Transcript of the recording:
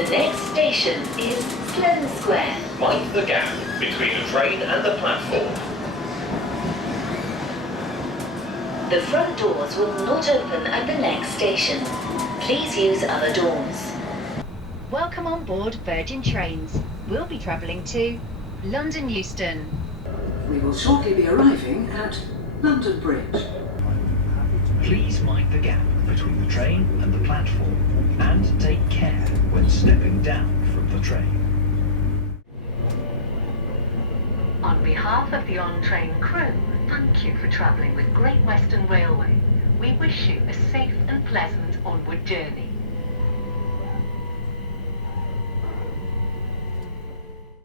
The next station is Sloane Square. Mind the gap between the train and the platform. The front doors will not open at the next station. Please use other doors. Welcome on board Virgin Trains. We'll be travelling to London Euston. We will shortly be arriving at London Bridge. Please mind the gap between the train and the platform and take care when stepping down from the train. On behalf of the on-train crew, thank you for travelling with Great Western Railway. We wish you a safe and pleasant onward journey.